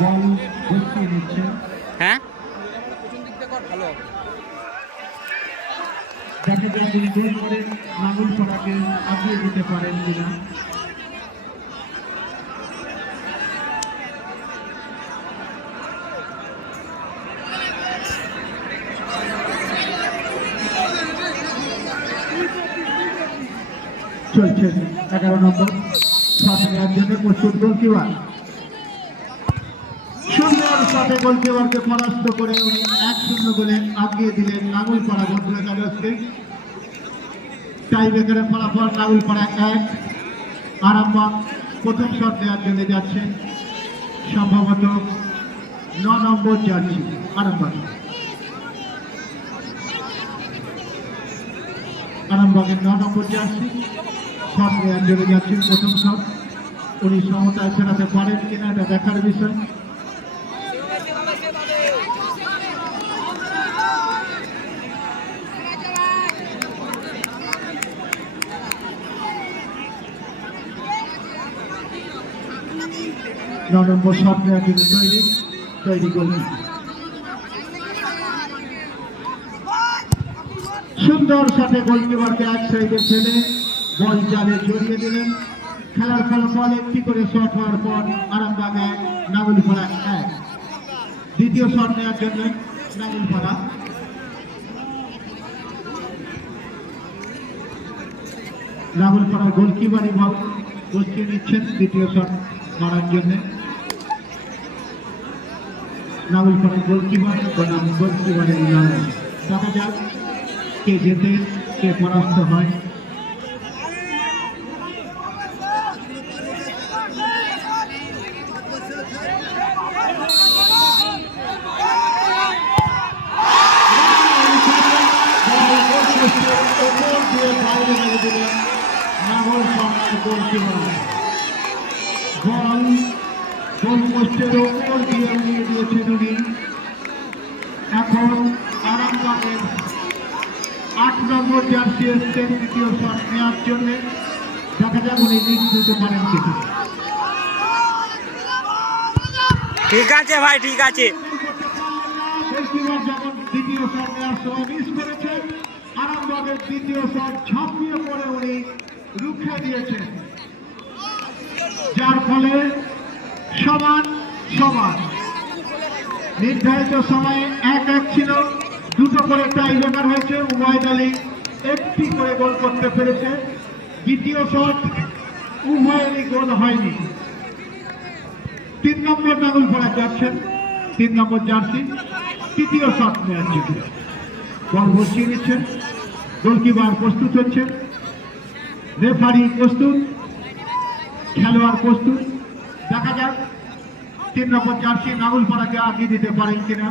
বল বসিয়ে নিচ্ছেন। হ্যাঁ দেখা যাক তিনি গোল করে নাঙ্গলপাড়াকে আগিয়ে দিতে পারেন কিনা। চলছে 11 নম্বর শট নেওয়ার জন্য প্রস্তুত গোলকিপার। সুন্দর শটে গোলকিপারকে পরাস্ত করে উনি 1-0 গোলে আগিয়ে দিলেন নাঙ্গলপাড়া বন্ধুরা কাগজকে। টাই ব্রেকারে ফলাফল নাঙ্গলপাড়া 1, আরামবাগ প্রথম শট নেওয়ার জন্য যাচ্ছে সম্ভবত 9 নম্বর জার্সি আরামবাগের 9 নম্বর জার্সি শট নেওয়ার জন্য যাচ্ছেন প্রথম শট। উনি সমতায় ফেরাতে পারেন কিনা এটা দেখার বিষয়। নম্বর শট নেওয়ার জন্য তৈরি করলেন। সুন্দর শটে গোলকিপারকে এক সাইডে ফেলে বল জালে জড়িয়ে দিলেন। খেলার ফলাফল একটি করে শট হওয়ার পর আরামবাগ 1, নাঙ্গলপাড়া 1। দ্বিতীয় শট নেওয়ার জন্য নাঙ্গলপাড়ার গোলকিপারই বল বসিয়ে নিচ্ছেন দ্বিতীয় শট মারার জন্য। নাঙ্গলপাড়ার গোলকিপার বনাম গোলকিপারের লড়াই। দেখা যাক কে জেতে কে পরাস্ত হয়। বল গোলপোস্টের ওপর দিয়ে উড়িয়ে দিয়েছেন উনি। এখন আরামবাগের 8 নম্বর জার্সি এসছেন দ্বিতীয় শট নেওয়ার জন্য। দেখা যাক উনি লিড দিতে পারেন কিনা। ঠিক আছে ভাই, ঠিক আছে। গোলকিপার যখন দ্বিতীয় শট নেওয়ার সময় মিস করেছেন, আরামবাগের দ্বিতীয় শট ঝাঁপিয়ে পড়ে উনি রুখে দিয়েছেন, যার ফলে সমান নির্ধারিত সময়ে 1-1 ছিল। দুটো করে টাই ব্রেকার হয়েছে, উভয় দলই একটি করে গোল করতে পেরেছে। দ্বিতীয় শট উভয়েরই গোল হয়নি। 3 নম্বর নাঙ্গলপাড়া যাচ্ছেন 3 নম্বর জার্সি তৃতীয় শট নেওয়ার জন্য। বল বসিয়ে নিচ্ছেন, গোলকিপার প্রস্তুত হচ্ছেন, রেফারি প্রস্তুত, খেলোয়াড় প্রস্তুত। দেখা যাক 3 নম্বর জার্সি নাঙ্গলপাড়াকে আগিয়ে দিতে পারেন কিনা।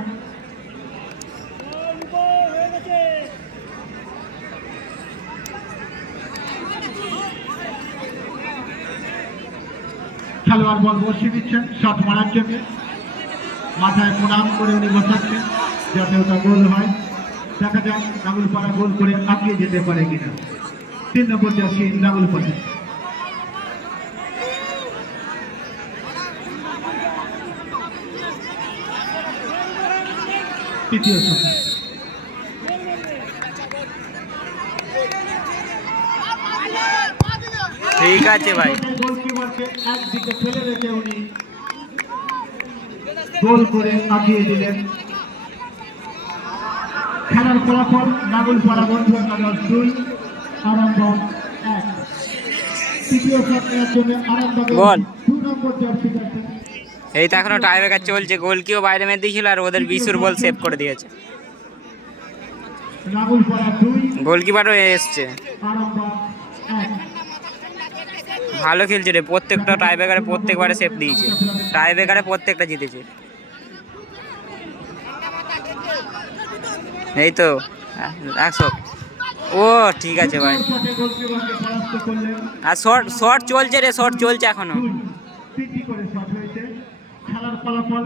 খেলোয়াড় বল বসিয়ে দিচ্ছেন শট মারার জন্য। মাথায় প্রণাম করে উনি বসাচ্ছেন যাতে ওটা গোল হয়। দেখা যাক নাঙ্গলপাড়া গোল করে আগিয়ে যেতে পারে কিনা। 3 নম্বর জার্সি নাঙ্গলপাড়া। তৃতীয় শট ঠিক আছে ভাই। গোলকিপারকে একদিকে ফেলে রেখে উনি গোল করে আগিয়ে দিলেন। খেলার ফলাফল নাঙ্গলপাড়া বন্ধুরা কাগজ 2, আরামবাগ 1। তৃতীয় শট নেওয়ার জন্য আরামবাগের 2 নম্বর জার্সি আছে। এই তো এখনো টাই ব্রেকার চলছে, গোলকিও বাইরে মেরে দিয়েছিল আর ওদের বিশুর বল সেভ করে দিয়েছে। নাঙ্গলপাড়া 2, গোলকিপারও এসছে, আরামবাগ 1। ভালো খেলছে রে। প্রত্যেকটা টাই ব্রেকারে প্রত্যেকবারে সেভ দিয়েছে, টাই ব্রেকারে প্রত্যেকটা জিতেছে। এই তো 100। ও ঠিক আছে ভাই। আর শর্ট চলছে রে, শর্ট চলছে এখনো। খেলার ফলাফল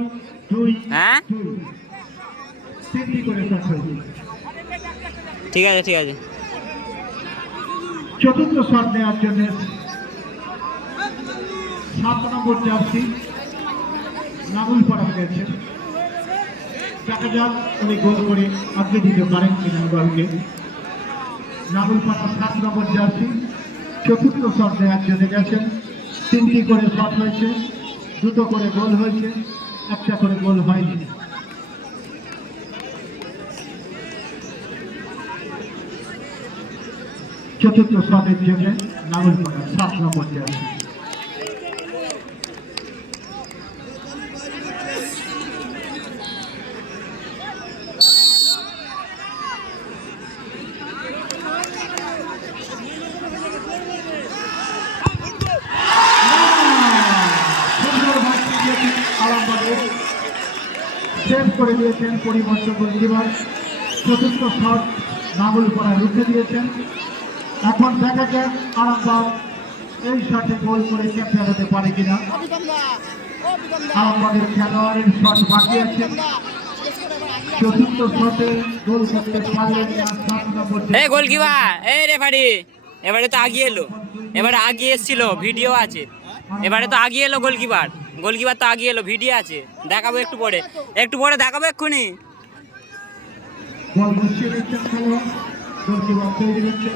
2, হ্যাঁ 2। করে শট হয়েছে। ঠিক আছে, ঠিক আছে। চতুর্থ শট নেওয়ার জন্য 7 নম্বর জার্সি নাগুল পাড়া পেয়েছেন। দেখা যাক উনি গোল করে আগে দিতে পারেন কিনা দলকে। নাগুল পাড়া 7 নম্বর জার্সি চতুর্থ শট নেওয়ার জন্য গেছেন। 3টি করে শট হয়েছে, 2টো করে গোল হয়েছে, 1টা করে গোল হয়নি। চতুর্থ শটের জন্য নাগুল পাড়া 7 নম্বর জার্সি। সেভ করে দিয়েছেন পরিবর্তন গোলকিপার। চতুর্থ শট নাগুল পাড়া রুখে দিয়েছেন। এখন দেখা যাক আরামবাগ এই শটে গোল করে চ্যাম্পিয়ন হতে পারে কিনা। আরামবাগের খেলোয়াড়ের শট বাকি আছে। চতুর্থ শটে গোল করতে পারলেন না 7 নম্বর। এই গোলকিপার, এই রেফারি, এবারে তো আগিয়ে এলো, এবারে আগিয়ে এসেছিল, ভিডিও আছে। এবারে তো আগিয়ে এলো গোলকিপার, গোলকিপার তো আগিয়ে এলো, ভিডিও আছে, দেখাবো একটু পরে, একটু পরে দেখাবো এক্ষুনি। বল বসিয়ে দিচ্ছেন খেলোয়াড়, গোলকিপার তৈরি হচ্ছে।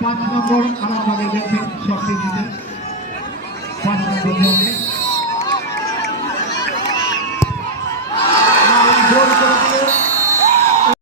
5 নম্বর আরামবাগে গেছেন শটটি দিতে। 5 নম্বর